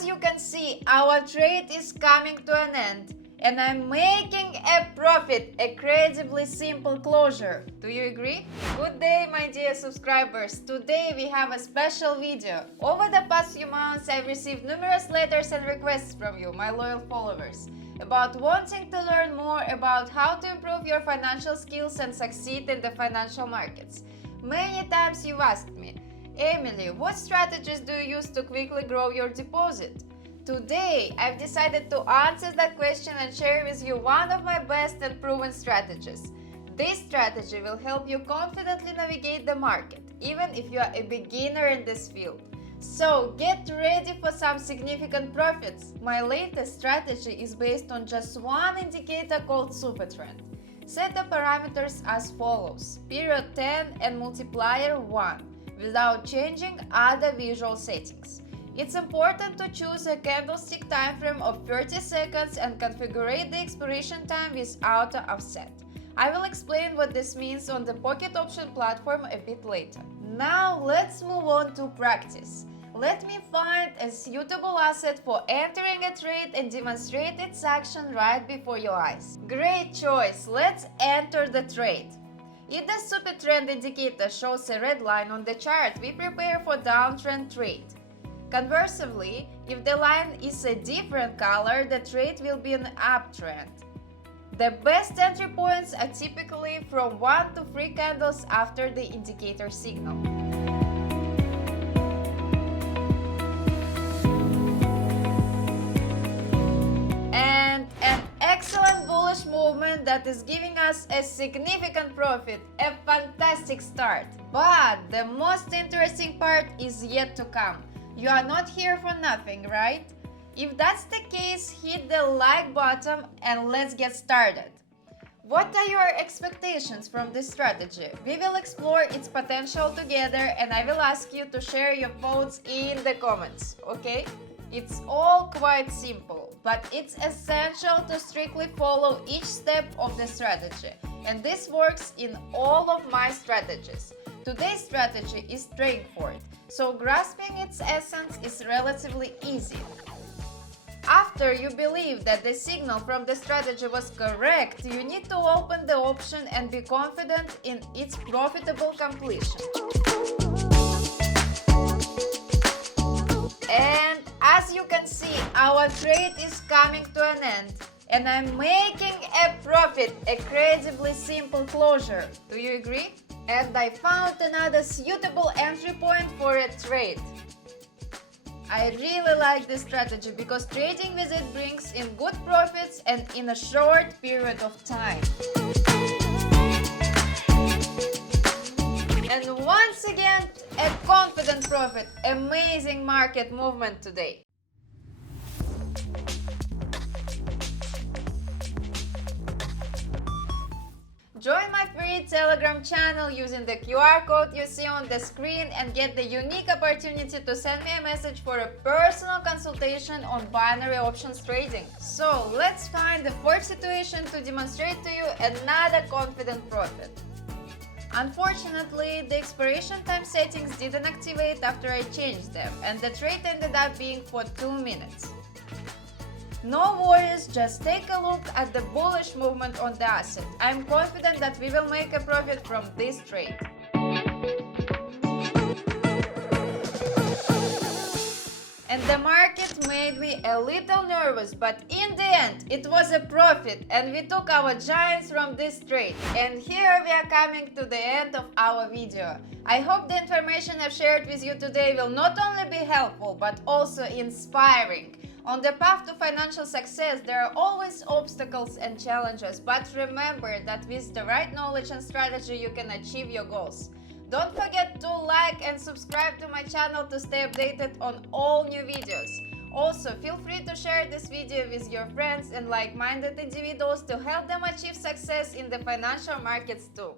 as you can see, our trade is coming to an end and I'm making a profit, a incredibly simple closure. Do you agree? Good day, my dear subscribers. Today we have a special video. Over the past few months, I've received numerous letters and requests from you, my loyal followers, about wanting to learn more about how to improve your financial skills and succeed in the financial markets. Many times you've asked me, Emily, what strategies do you use to quickly grow your deposit? Today, I've decided to answer that question and share with you one of my best and proven strategies. This strategy will help you confidently navigate the market, even if you are a beginner in this field. So, get ready for some significant profits. My latest strategy is based on just one indicator called Supertrend. Set the parameters as follows: period 10 and multiplier 1, without changing other visual settings. It's important to choose a candlestick time frame of 30 seconds and configure the expiration time with auto offset. I will explain what this means on the Pocket Option platform a bit later. Now let's move on to practice. Let me find a suitable asset for entering a trade and demonstrate its action right before your eyes. Great choice! Let's enter the trade. If the Supertrend indicator shows a red line on the chart, we prepare for downtrend trade. Conversely, if the line is a different color, the trade will be an uptrend. The best entry points are typically from 1 to 3 candles after the indicator signal. And an excellent bullish movement that is giving us a significant profit, a fantastic start. But the most interesting part is yet to come. You are not here for nothing, right? If that's the case, hit the like button and let's get started. What are your expectations from this strategy? We will explore its potential together and I will ask you to share your thoughts in the comments, okay? It's all quite simple, but it's essential to strictly follow each step of the strategy, and this works in all of my strategies. Today's strategy is straightforward, so grasping its essence is relatively easy. After you believe that the signal from the strategy was correct, you need to open the option and be confident in its profitable completion. And as you can see, our trade is coming to an end and I'm making a profit, a incredibly simple closure. Do you agree? And I found another suitable entry point for a trade. I really like this strategy because trading with it brings in good profits and in a short period of time. And once again, a confident profit. Amazing market movement today. Join my free Telegram channel using the QR code you see on the screen and get the unique opportunity to send me a message for a personal consultation on binary options trading. So let's find the fourth situation to demonstrate to you another confident profit. Unfortunately, the expiration time settings didn't activate after I changed them and the trade ended up being for 2 minutes. No worries, just take a look at the bullish movement on the asset. I'm confident that we will make a profit from this trade. And the market made me a little nervous, but in the end, it was a profit and we took our giants from this trade. And here we are coming to the end of our video. I hope the information I've shared with you today will not only be helpful, but also inspiring. On the path to financial success, there are always obstacles and challenges, but remember that with the right knowledge and strategy, you can achieve your goals. Don't forget to like and subscribe to my channel to stay updated on all new videos. Also, feel free to share this video with your friends and like-minded individuals to help them achieve success in the financial markets too.